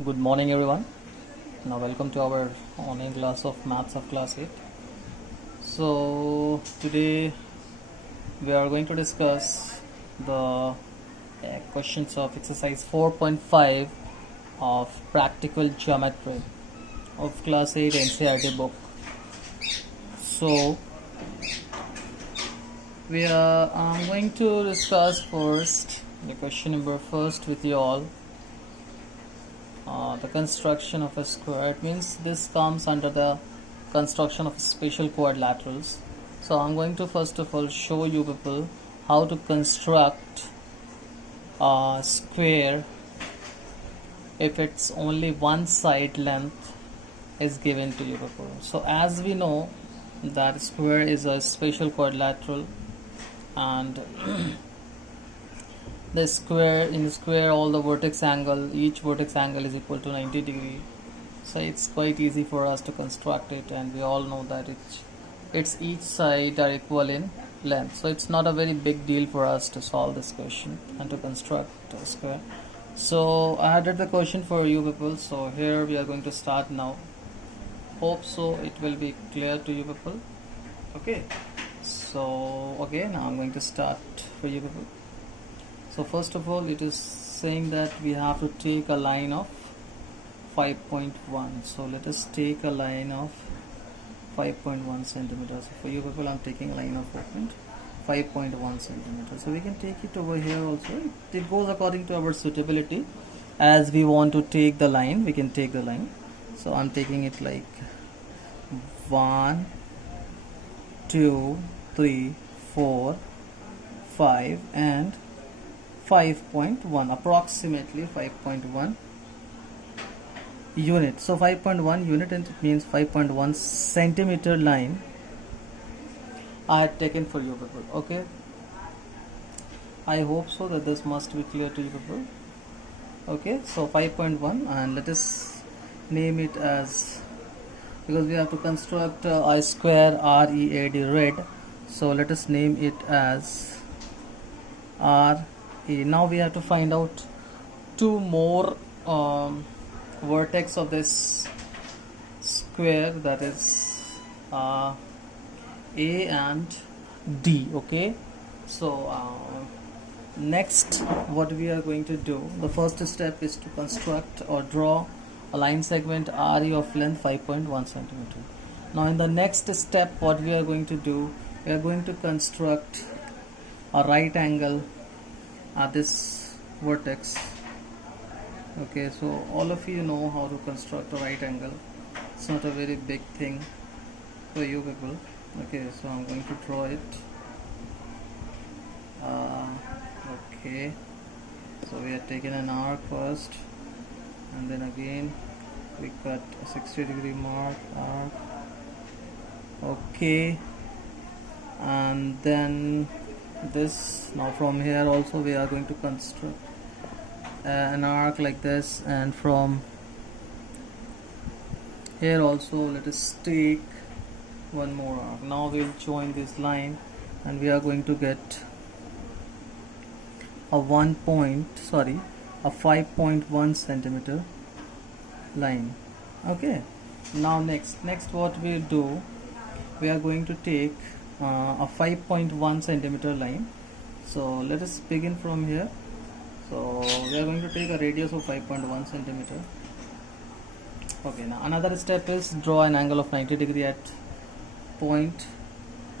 Good morning, everyone. Now, welcome to our online class of Maths of Class 8. So, today we are going to discuss the questions of exercise 4.5 of Practical Geometry of Class 8 NCERT book. So, I'm going to discuss first the question number first with you all. The construction of a square. It means this comes under the construction of special quadrilaterals. So I'm going to first of all show you people how to construct a square if it's only one side length is given to you people. So as we know that square is a special quadrilateral, and the square in the square all the each vertex angle is equal to 90 degree. So it's quite easy for us to construct it, and we all know that it's each side are equal in length, so it's not a very big deal for us to solve this question and to construct a square. So I added the question for you people, so here we are going to start now. Hope so it will be clear to you people. Okay, so again now I'm going to start for you people. So first of all, it is saying that we have to take a line of 5.1. So let us take a line of 5.1 centimeters. So for you people, I'm taking a line of 5.1 centimeters. So we can take it over here also. It goes according to our suitability. As we want to take the line, we can take the line. So I'm taking it like 1, 2, 3, 4, 5 and 5.1, approximately 5.1 unit. So 5.1 unit, and it means 5.1 centimeter line I had taken for you people. Okay, I hope so that this must be clear to you people. Okay, so 5.1, and let us name it as, because we have to construct a square READ, so let us name it as R. Now we have to find out two more vertex of this square, that is A and D. Okay, so next what we are going to do, the first step is to construct or draw a line segment RE of length 5.1 centimeter. Now in the next step what we are going to do, we are going to construct a right angle at this vertex. Okay, so all of you know how to construct a right angle. It's not a very big thing for you people. Okay, so I'm going to draw it. Okay, so we are taking an arc first, and then again we cut a 60-degree arc. Okay, and then this. Now from here also we are going to construct an arc like this, and from here also let us take one more arc. Now we'll join this line, and we are going to get a 5.1 centimeter line. Okay, now next what we'll do, we are going to take a 5.1 centimeter line. So let us begin from here. So we are going to take a radius of 5.1 centimeter. Okay, now another step is draw an angle of 90 degree at point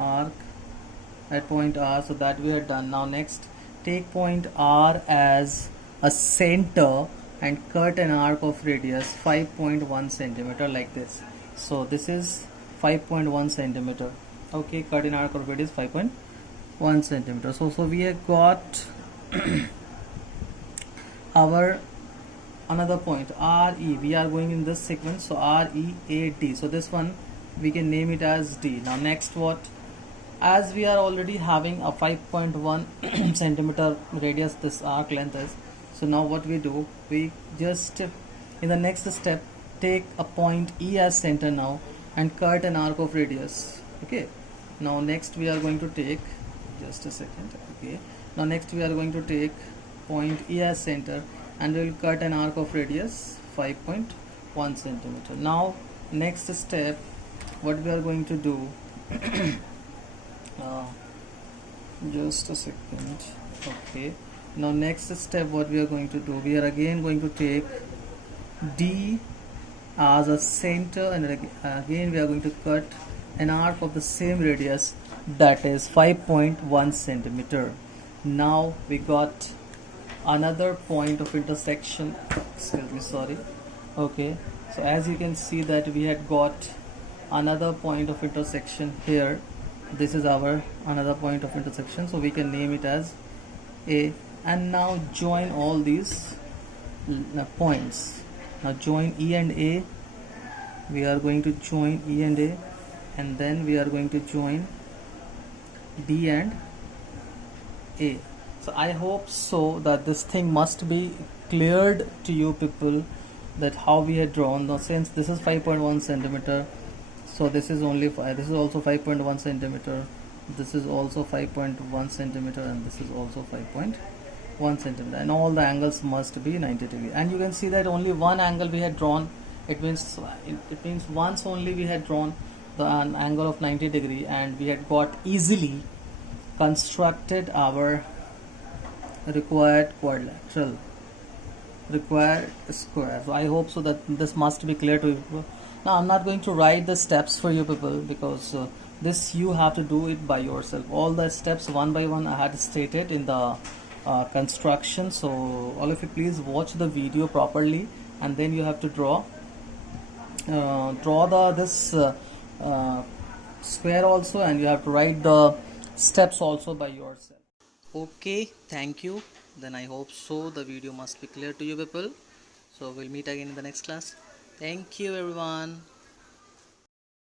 R. So that we are done. Now next, take point R as a center and cut an arc of radius 5.1 centimeter like this. So this is 5.1 centimeter. Okay, cut an arc of radius 5.1 centimeter. So we have got our another point RE. We are going in this sequence, so READ. So this one we can name it as D. Now next what, as we are already having a 5.1 centimeter radius this arc length is, so now what we do, we just in the next step take a point E as center now and cut an arc of radius. Okay, now next we are going to take, just a second. Okay, now next we are going to take point E as center, and we will cut an arc of radius 5.1 centimeter. Now next step, what we are going to do, just a second. Okay, now next step, what we are going to do, we are again going to take D as a center, and again we are going to cut an arc of the same radius, that is 5.1 centimeter. Now we got another point of intersection, excuse me, sorry. Okay, so as you can see that we had got another point of intersection here. This is our another point of intersection, so we can name it as A. And now join all these points. Now join E and A. We are going to join E and A, and then we are going to join D and A. So I hope so that this thing must be cleared to you people, that how we had drawn. Now since this is 5.1 centimeter, so this is only 5, this is also 5.1 centimeter, this is also 5.1 centimeter, and this is also 5.1 centimeter, and all the angles must be 90 degree. And you can see that only one angle we had drawn. It means once only we had drawn an angle of 90 degree, and we had got easily constructed our required quadrilateral, required square. So I hope so that this must be clear to you. Now I'm not going to write the steps for you people, because this you have to do it by yourself. All the steps one by one I had stated in the construction. So all of you please watch the video properly, and then you have to draw this square also, and you have to write the steps also by yourself. Okay, thank you. Then I hope so the video must be clear to you people. So we'll meet again in the next class. Thank you everyone.